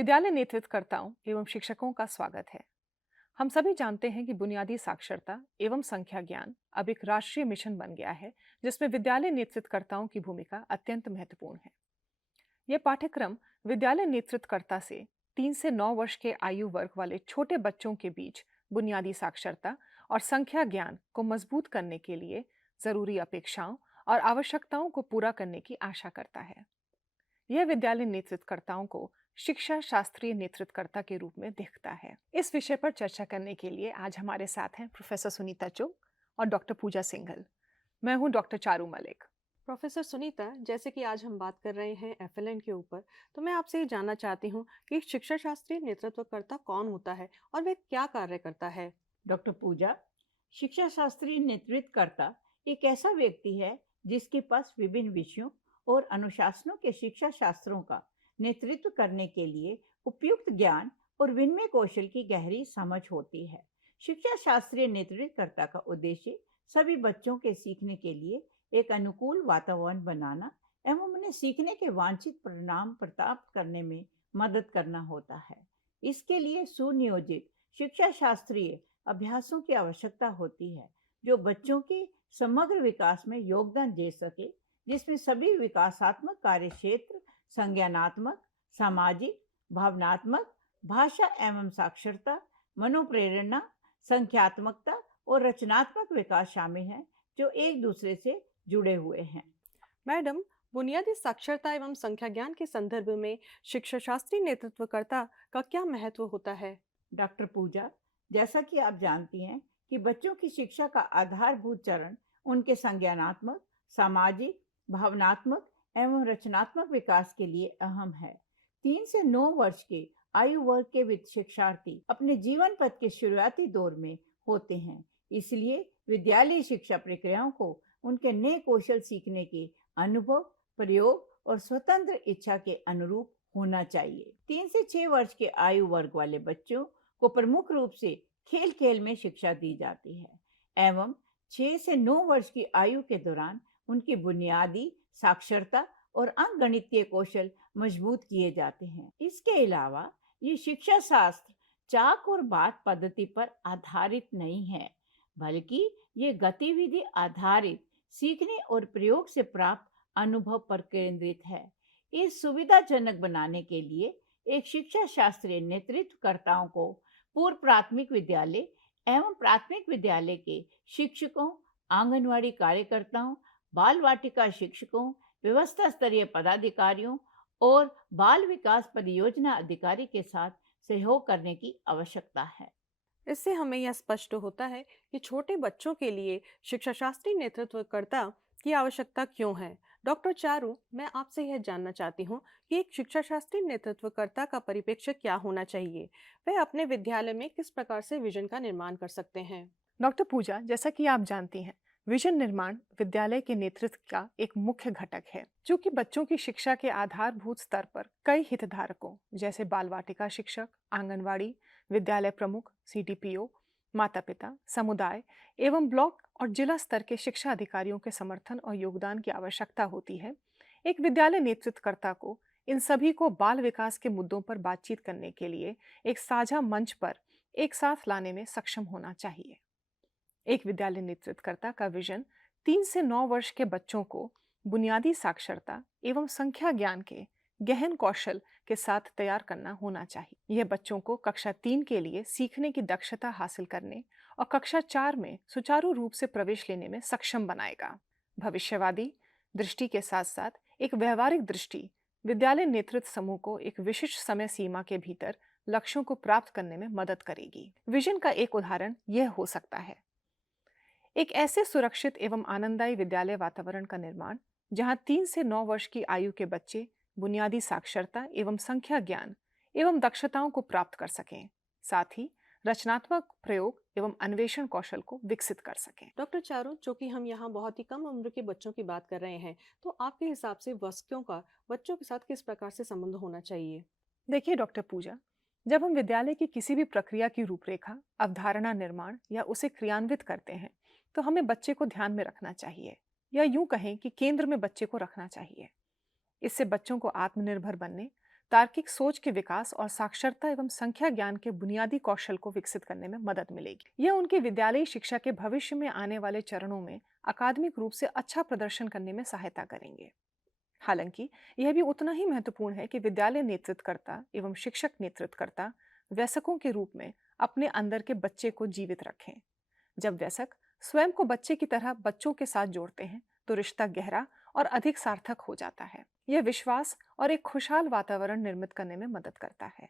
विद्यालय नेतृत्वकर्ताओं एवं शिक्षकों का स्वागत है। हम सभी जानते हैं कि बुनियादी साक्षरता एवं संख्या ज्ञान अब एक राष्ट्रीय मिशन बन गया है, जिसमें विद्यालय नेतृत्वकर्ताओं की भूमिका अत्यंत महत्वपूर्ण है। यह पाठ्यक्रम विद्यालय नेतृत्वकर्ता से 3 से 9 वर्ष के आयु वर्ग वाले छोटे बच्चों के बीच बुनियादी साक्षरता और संख्या ज्ञान को मजबूत करने के लिए जरूरी अपेक्षाओं और आवश्यकताओं को पूरा करने की आशा करता है। यह विद्यालय नेतृत्वकर्ताओं को शिक्षा शास्त्रीय नेतृत्वकर्ता के रूप में दिखता है। इस विषय पर चर्चा करने के लिए आज हमारे साथ हैं प्रोफेसर सुनीता चुग और डॉक्टर पूजा सिंघल। मैं हूं डॉक्टर चारू मलिक। प्रोफेसर सुनीता, जैसे कि आज हम बात कर रहे हैं एफएलएन के ऊपर, तो मैं आपसे ये जानना चाहती हूँ कि शिक्षा शास्त्रीय नेतृत्वकर्ता कौन होता है और वह क्या कार्य करता है। डॉक्टर पूजा, शिक्षा शास्त्री नेतृत्वकर्ता एक ऐसा व्यक्ति है जिसके पास विभिन्न विषयों और अनुशासनों के शिक्षा शास्त्रों का नेतृत्व करने के लिए उपयुक्त ज्ञान और विनिमय कौशल की गहरी समझ होती है। शिक्षा शास्त्रीय नेतृत्वकर्ता का उद्देश्य सभी बच्चों के सीखने के लिए एक अनुकूल वातावरण बनाना एवं उन्हें सीखने के वांछित परिणाम प्राप्त करने में मदद करना होता है। इसके लिए सुनियोजित शिक्षा शास्त्रीय अभ्यासों की आवश्यकता होती है जो बच्चों के समग्र विकास में योगदान दे सके, जिसमें सभी विकासात्मक कार्य क्षेत्र संज्ञानात्मक, सामाजिक, भावनात्मक, भाषा एवं साक्षरता, मनोप्रेरणा, संख्यात्मकता और रचनात्मक विकास शामिल हैं जो एक दूसरे से जुड़े हुए हैं। मैडम, बुनियादी साक्षरता एवं संख्या ज्ञान के संदर्भ में शिक्षा शास्त्रीय नेतृत्वकर्ता का क्या महत्व होता है? डॉक्टर पूजा, जैसा कि आप जानती हैं कि बच्चों की शिक्षा का आधारभूत चरण उनके संज्ञानात्मक, सामाजिक, भावनात्मक एवं रचनात्मक विकास के लिए अहम है। 3 से 9 वर्ष के आयु वर्ग के शिक्षार्थी अपने जीवन पथ के शुरुआती दौर में होते हैं, इसलिए विद्यालय शिक्षा प्रक्रियाओं को उनके नए कौशल सीखने के अनुभव, प्रयोग और स्वतंत्र इच्छा के अनुरूप होना चाहिए। 3 से 6 वर्ष के आयु वर्ग वाले बच्चों को प्रमुख रूप से खेल खेल में शिक्षा दी जाती है एवं 6 से 9 वर्ष की आयु के दौरान उनकी बुनियादी साक्षरता और अंकगणितीय कौशल मजबूत किए जाते हैं। इसके अलावा ये शिक्षा शास्त्र चाक और बात पद्धति पर आधारित नहीं है, बल्कि ये गतिविधि आधारित सीखने और प्रयोग से प्राप्त अनुभव पर केंद्रित है। इस सुविधाजनक बनाने के लिए एक शिक्षा शास्त्रीय नेतृत्वकर्ताओं को पूर्व प्राथमिक विद्यालय एवं प्राथमिक विद्यालय के शिक्षकों, आंगनवाड़ी कार्यकर्ताओं, बाल वाटिका शिक्षकों, व्यवस्था स्तरीय पदाधिकारियों और बाल विकास परियोजना अधिकारी के साथ सहयोग करने की आवश्यकता है। इससे हमें यह स्पष्ट होता है कि छोटे बच्चों के लिए शिक्षा शास्त्रीय नेतृत्वकर्ता की आवश्यकता क्यों है। डॉक्टर चारू, मैं आपसे यह जानना चाहती हूँ कि एक शिक्षा शास्त्रीय नेतृत्वकर्ता का परिप्रेक्ष्य क्या होना चाहिए। वह अपने विद्यालय में किस प्रकार से विजन का निर्माण कर सकते हैं। डॉक्टर पूजा, जैसा कि आप जानती हैं, विजन निर्माण विद्यालय के नेतृत्व का एक मुख्य घटक है, जो कि बच्चों की शिक्षा के आधारभूत स्तर पर कई हितधारकों जैसे बाल वाटिका शिक्षक, आंगनवाड़ी, विद्यालय प्रमुख, सीडीपीओ, माता पिता, समुदाय एवं ब्लॉक और जिला स्तर के शिक्षा अधिकारियों के समर्थन और योगदान की आवश्यकता होती है। एक विद्यालय नेतृत्वकर्ता को इन सभी को बाल विकास के मुद्दों पर बातचीत करने के लिए एक साझा मंच पर एक साथ लाने में सक्षम होना चाहिए। एक विद्यालय नेतृत्वकर्ता का विजन 3 से 9 वर्ष के बच्चों को बुनियादी साक्षरता एवं संख्या ज्ञान के गहन कौशल के साथ तैयार करना होना चाहिए। यह बच्चों को कक्षा 3 के लिए सीखने की दक्षता हासिल करने और कक्षा 4 में सुचारू रूप से प्रवेश लेने में सक्षम बनाएगा। भविष्यवादी दृष्टि के साथ साथ एक व्यवहारिक दृष्टि विद्यालय नेतृत्व समूह को एक विशिष्ट समय सीमा के भीतर लक्ष्यों को प्राप्त करने में मदद करेगी। विजन का एक उदाहरण यह हो सकता है एक ऐसे सुरक्षित एवं आनंददायी विद्यालय वातावरण का निर्माण जहां 3 से 9 वर्ष की आयु के बच्चे बुनियादी साक्षरता एवं संख्या ज्ञान एवं दक्षताओं को प्राप्त कर सकें, साथ ही रचनात्मक प्रयोग एवं अन्वेषण कौशल को विकसित कर सकें। डॉक्टर चारू, चूंकि हम यहाँ बहुत ही कम उम्र के बच्चों की बात कर रहे हैं, तो आपके हिसाब से वयस्कों का बच्चों के साथ किस प्रकार से संबंध होना चाहिए? देखिए डॉक्टर पूजा, जब हम विद्यालय की किसी भी प्रक्रिया की रूपरेखा, अवधारणा निर्माण या उसे क्रियान्वित करते हैं, तो हमें बच्चे को ध्यान में रखना चाहिए, या यूं कहें कि केंद्र में बच्चे को रखना चाहिए। इससे बच्चों को आत्मनिर्भर बनने, तार्किक सोच के विकास और साक्षरता एवं संख्या ज्ञान के बुनियादी कौशल को विकसित करने में मदद मिलेगी। यह उनकी विद्यालयी शिक्षा के भविष्य में आने वाले चरणों में अकादमिक रूप से अच्छा प्रदर्शन करने में सहायता करेंगे। हालांकि यह भी उतना ही महत्वपूर्ण है कि विद्यालय नेतृत्वकर्ता एवं शिक्षक नेतृत्वकर्ता वयस्कों के रूप में अपने अंदर के बच्चे को जीवित रखें। जब वयस्क स्वयं को बच्चे की तरह बच्चों के साथ जोड़ते हैं तो रिश्ता गहरा और अधिक सार्थक हो जाता है। यह विश्वास और एक खुशहाल वातावरण निर्मित करने में मदद करता है,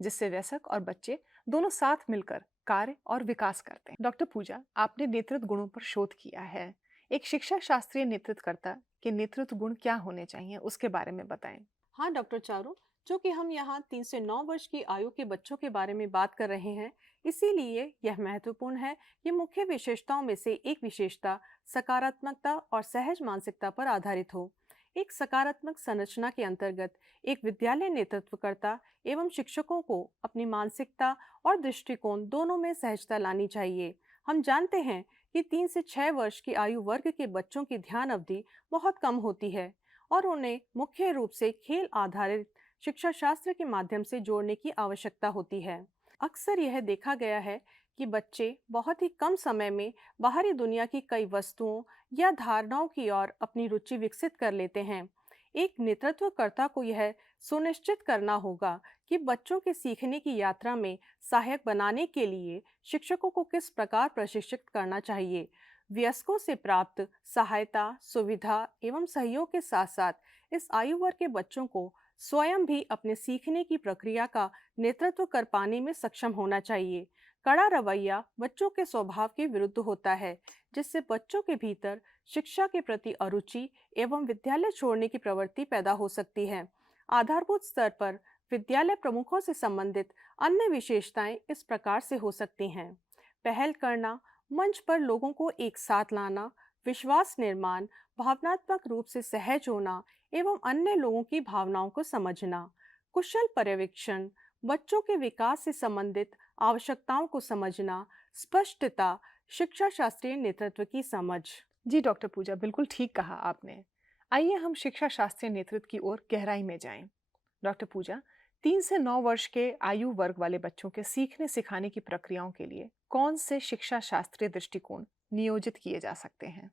जिससे वयस्क और बच्चे दोनों साथ मिलकर कार्य और विकास करते हैं। डॉक्टर पूजा, आपने नेतृत्व गुणों पर शोध किया है। एक शिक्षा शास्त्रीय नेतृत्वकर्ता के नेतृत्व गुण क्या होने चाहिए, उसके बारे में बताएं। हाँ डॉक्टर चारू, जो कि हम यहाँ 3 से 9 वर्ष की आयु के बच्चों के बारे में बात कर रहे हैं, इसीलिए यह महत्वपूर्ण है कि मुख्य विशेषताओं में से एक विशेषता सकारात्मकता और सहज मानसिकता पर आधारित हो। एक सकारात्मक संरचना के अंतर्गत एक विद्यालय नेतृत्वकर्ता एवं शिक्षकों को अपनी मानसिकता और दृष्टिकोण दोनों में सहजता लानी चाहिए। हम जानते हैं कि 3 से 6 वर्ष की आयु वर्ग के बच्चों की ध्यान अवधि बहुत कम होती है और उन्हें मुख्य रूप से खेल आधारित शिक्षा शास्त्र के माध्यम से जोड़ने की आवश्यकता होती है। अक्सर यह देखा गया है कि बच्चे बहुत ही कम समय में बाहरी दुनिया की कई वस्तुओं या धारणाओं की ओर अपनी रुचि विकसित कर लेते हैं। एक नेतृत्वकर्ता को यह सुनिश्चित करना होगा कि बच्चों के सीखने की यात्रा में सहायक बनाने के लिए शिक्षकों को किस प्रकार प्रशिक्षित करना चाहिए। वयस्कों से प्राप्त सहायता, सुविधा एवं सहयोग के साथ साथ इस आयु वर्ग के बच्चों को स्वयं भी अपने सीखने की प्रक्रिया का नेतृत्व कर पाने में सक्षम होना चाहिए। कड़ा रवैया बच्चों के स्वभाव के विरुद्ध होता है, जिससे बच्चों के भीतर शिक्षा के प्रति अरुचि एवं विद्यालय छोड़ने की प्रवृत्ति पैदा हो सकती है। आधारभूत स्तर पर विद्यालय प्रमुखों से संबंधित अन्य विशेषताएं इस प्रकार से हो सकती हैं: पहल करना, मंच पर लोगों को एक साथ लाना, विश्वास निर्माण, भावनात्मक रूप से सहज होना एवं अन्य लोगों की भावनाओं को समझना, कुशल पर्यवेक्षण, बच्चों के विकास से संबंधित आवश्यकताओं को समझना, स्पष्टता, शिक्षा शास्त्रीय नेतृत्व की समझ। जी डॉक्टर पूजा, बिल्कुल ठीक कहा आपने। आइए हम शिक्षा शास्त्रीय नेतृत्व की ओर गहराई में जाएं। डॉक्टर पूजा, 3 से 9 वर्ष के आयु वर्ग वाले बच्चों के सीखने सिखाने की प्रक्रियाओं के लिए कौन से शिक्षा शास्त्रीय दृष्टिकोण नियोजित किए जा सकते हैं?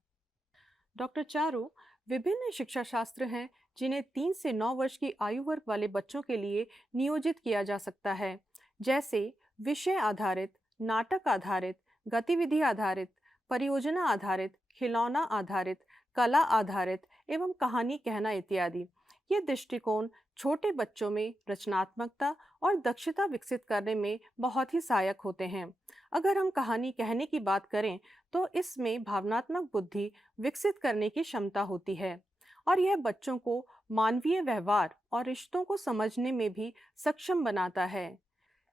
डॉक्टर चारू, विभिन्न शिक्षा शास्त्र हैं जिन्हें 3 से 9 वर्ष की आयु वर्ग वाले बच्चों के लिए नियोजित किया जा सकता है, जैसे विषय आधारित, नाटक आधारित, गतिविधि आधारित, परियोजना आधारित, खिलौना आधारित, कला आधारित एवं कहानी कहना इत्यादि। ये दृष्टिकोण छोटे बच्चों में रचनात्मकता और दक्षता विकसित करने में बहुत ही सहायक होते हैं। अगर हम कहानी कहने की बात करें तो इसमें भावनात्मक बुद्धि विकसित करने की क्षमता होती है और यह बच्चों को मानवीय व्यवहार और रिश्तों को समझने में भी सक्षम बनाता है।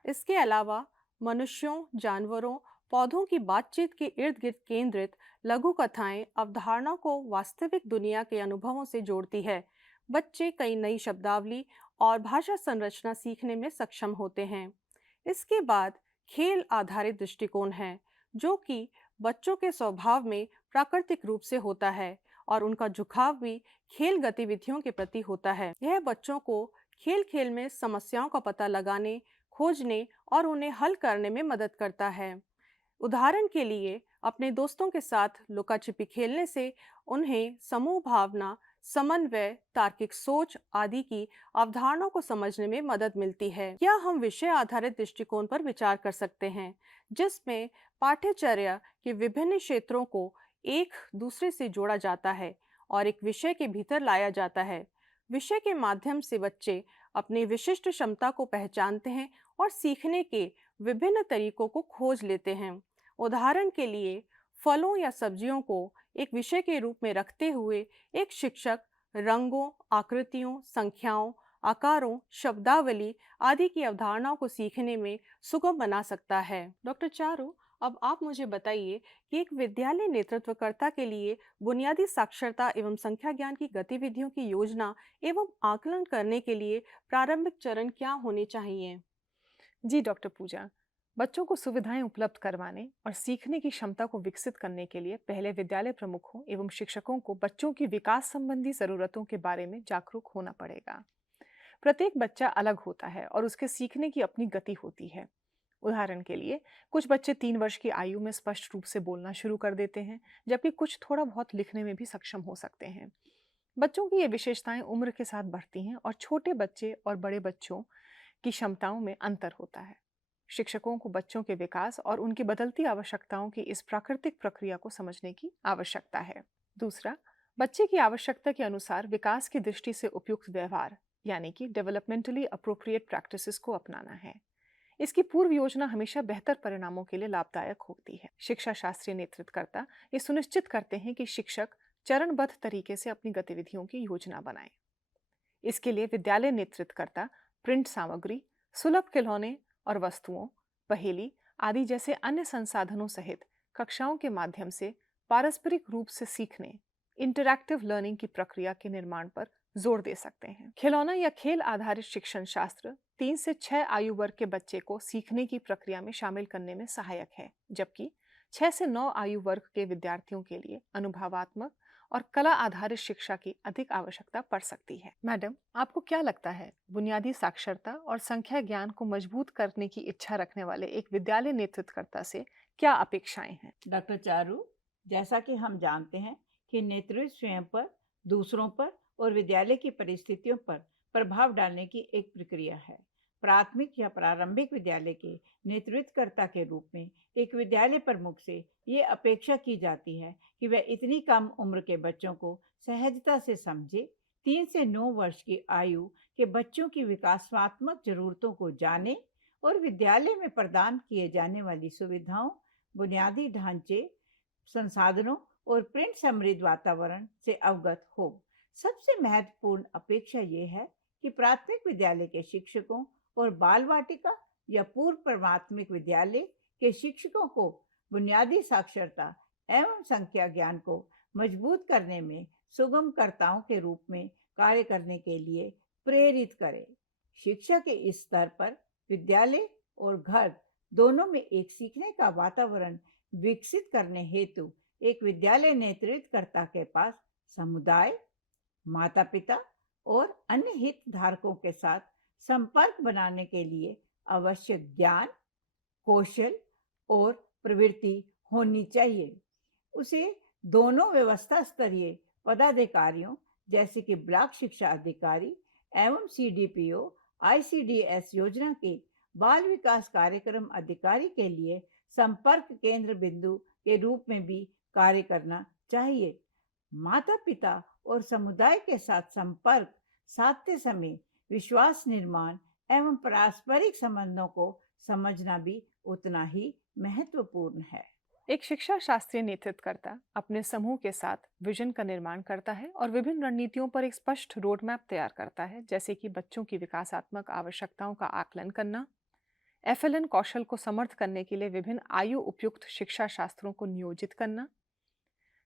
इसके अलावा मनुष्यों, जानवरों, पौधों की बातचीत के इर्द गिर्द केंद्रित लघु कथाएं अवधारणा को वास्तविक दुनिया के अनुभवों से जोड़ती है। बच्चे कई नई शब्दावली और भाषा संरचना सीखने में सक्षम होते हैं। इसके बाद खेल आधारित दृष्टिकोण है, जो कि बच्चों के स्वभाव में प्राकृतिक रूप से होता है और उनका झुकाव भी खेल गतिविधियों के प्रति होता है। यह बच्चों को खेल खेल में समस्याओं का पता लगाने, खोजने और उन्हें हल करने में मदद करता है। उदाहरण के लिए, अपने दोस्तों के साथ लुका छिपी खेलने से उन्हें समूह भावना, समन्वय, तार्किक सोच आदि की अवधारणाओं को समझने में मदद मिलती है। या हम विषय आधारित दृष्टिकोण पर विचार कर सकते हैं, जिसमें पाठ्यचर्या के विभिन्न क्षेत्रों को एक दूसरे से जोड़ा जाता है और एक विषय के भीतर लाया जाता है। विषय के माध्यम से बच्चे अपनी विशिष्ट क्षमता को पहचानते हैं और सीखने के विभिन्न तरीकों को खोज लेते हैं। उदाहरण के लिए, फलों या सब्जियों को एक विषय के रूप में रखते हुए एक शिक्षक रंगों, आकृतियों, संख्याओं, आकारों, शब्दावली आदि की अवधारणाओं को सीखने में सुगम बना सकता है। डॉक्टर चारू, अब आप मुझे बताइए कि एक विद्यालय नेतृत्वकर्ता के लिए बुनियादी साक्षरता एवं संख्या ज्ञान की गतिविधियों की योजना एवं आकलन करने के लिए प्रारंभिक चरण क्या होने चाहिए? जी डॉक्टर पूजा, बच्चों को सुविधाएं उपलब्ध करवाने और सीखने की क्षमता को विकसित करने के लिए पहले विद्यालय प्रमुखों एवं शिक्षकों को बच्चों की विकास संबंधी जरूरतों के बारे में जागरूक होना पड़ेगा। प्रत्येक बच्चा अलग होता है और उसके सीखने की अपनी गति होती है। उदाहरण के लिए, कुछ बच्चे 3 वर्ष की आयु में स्पष्ट रूप से बोलना शुरू कर देते हैं, जबकि कुछ थोड़ा बहुत लिखने में भी सक्षम हो सकते हैं। बच्चों की ये विशेषताएं उम्र के साथ बढ़ती हैं और छोटे बच्चे और बड़े बच्चों की क्षमताओं में अंतर होता है। शिक्षकों को बच्चों के विकास और उनकी बदलती आवश्यकताओं की इस प्राकृतिक प्रक्रिया को समझने की आवश्यकता है। दूसरा, बच्चे की आवश्यकता के अनुसार विकास की दृष्टि से उपयुक्त व्यवहार यानी कि डेवलपमेंटली अप्रोप्रिएट प्रैक्टिसेस को अपनाना है। इसकी पूर्व योजना हमेशा बेहतर परिणामों के लिए लाभदायक होती है। शिक्षा शास्त्रीय नेतृत्वकर्ता ये सुनिश्चित करते हैं कि शिक्षक चरणबद्ध तरीके से अपनी गतिविधियों की योजना बनाएं। इसके लिए विद्यालय नेतृत्वकर्ता प्रिंट सामग्री, सुलभ खिलौने और वस्तुओं, पहेली आदि जैसे अन्य संसाधनों सहित कक्षाओं के माध्यम से पारस्परिक रूप से सीखने, इंटरैक्टिव लर्निंग की प्रक्रिया के निर्माण पर जोर दे सकते हैं। खिलौना या खेल आधारित शिक्षण शास्त्र 3 से 6 आयु वर्ग के बच्चे को सीखने की प्रक्रिया में शामिल करने में सहायक है, जबकि 6 से 9 आयु वर्ग के विद्यार्थियों के लिए अनुभवात्मक और कला आधारित शिक्षा की अधिक आवश्यकता पड़ सकती है। मैडम, आपको क्या लगता है, बुनियादी साक्षरता और संख्या ज्ञान को मजबूत करने की इच्छा रखने वाले एक विद्यालय नेतृत्वकर्ता से क्या अपेक्षाएं हैं? डॉक्टर चारू, जैसा कि हम जानते हैं कि नेतृत्व स्वयं पर, दूसरों पर और विद्यालय की परिस्थितियों पर प्रभाव डालने की एक प्रक्रिया है। प्राथमिक या प्रारंभिक विद्यालय के नेतृत्वकर्ता के रूप में एक विद्यालय प्रमुख से ये अपेक्षा की जाती है कि वह इतनी कम उम्र के बच्चों को सहजता से समझे, 3 से 9 वर्ष की आयु के बच्चों की विकासात्मक जरूरतों को जाने और विद्यालय में प्रदान किए जाने वाली सुविधाओं, बुनियादी ढांचे, संसाधनों और प्रिंट समृद्ध वातावरण से अवगत हो। सबसे महत्वपूर्ण अपेक्षा ये है कि प्राथमिक विद्यालय के शिक्षकों और बाल वाटिका या पूर्व प्राथमिक विद्यालय के शिक्षकों को बुनियादी साक्षरता एवं संख्या ज्ञान को मजबूत करने में सुगमकर्ताओं के रूप में कार्य करने के लिए प्रेरित करें। शिक्षा के इस स्तर पर विद्यालय और घर दोनों में एक सीखने का वातावरण विकसित करने हेतु एक विद्यालय नेतृत्वकर्ता के पास समुदाय, माता पिता और अन्य हितधारकों के साथ संपर्क बनाने के लिए आवश्यक ज्ञान, कौशल और प्रवृत्ति होनी चाहिए। उसे दोनों व्यवस्था स्तरीय पदाधिकारियों जैसे कि ब्लॉक शिक्षा अधिकारी एवं सीडीपीओ, आईसीडीएस योजना के बाल विकास कार्यक्रम अधिकारी के लिए संपर्क केंद्र बिंदु के रूप में भी कार्य करना चाहिए। माता पिता और समुदाय के साथ संपर्क साधते समय विश्वास निर्माण एवं पारस्परिक संबंधों को समझना भी उतना ही महत्वपूर्ण है। एक शिक्षा शास्त्रीय नेतृत्वकर्ता अपने समूह के साथ विजन का निर्माण करता है और विभिन्न रणनीतियों पर एक स्पष्ट रोड मैप तैयार करता है, जैसे कि बच्चों की विकासात्मक आवश्यकताओं का आकलन करना, एफएलएन कौशल को समर्थ करने के लिए विभिन्न आयु उपयुक्त शिक्षा शास्त्रों को नियोजित करना,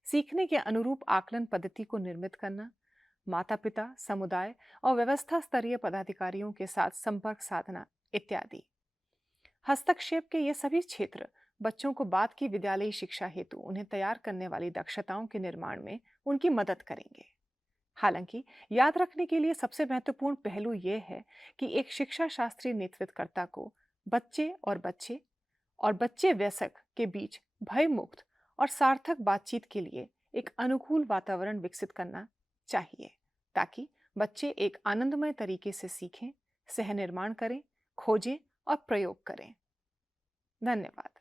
सीखने के अनुरूप आकलन पद्धति को निर्मित करना, माता पिता, समुदाय और व्यवस्था स्तरीय पदाधिकारियों के साथ संपर्क साधना इत्यादि। हस्तक्षेप के ये सभी क्षेत्र बच्चों को बाद की विद्यालयी शिक्षा हेतु उन्हें तैयार करने वाली दक्षताओं के निर्माण में उनकी मदद करेंगे। हालांकि याद रखने के लिए सबसे महत्वपूर्ण पहलू यह है कि एक शिक्षा शास्त्रीय नेतृत्वकर्ता को बच्चे और बच्चे वयस्क के बीच भय मुक्त और सार्थक बातचीत के लिए एक अनुकूल वातावरण विकसित करना चाहिए, ताकि बच्चे एक आनंदमय तरीके से सीखें, सह निर्माण करें, खोजें और प्रयोग करें। धन्यवाद।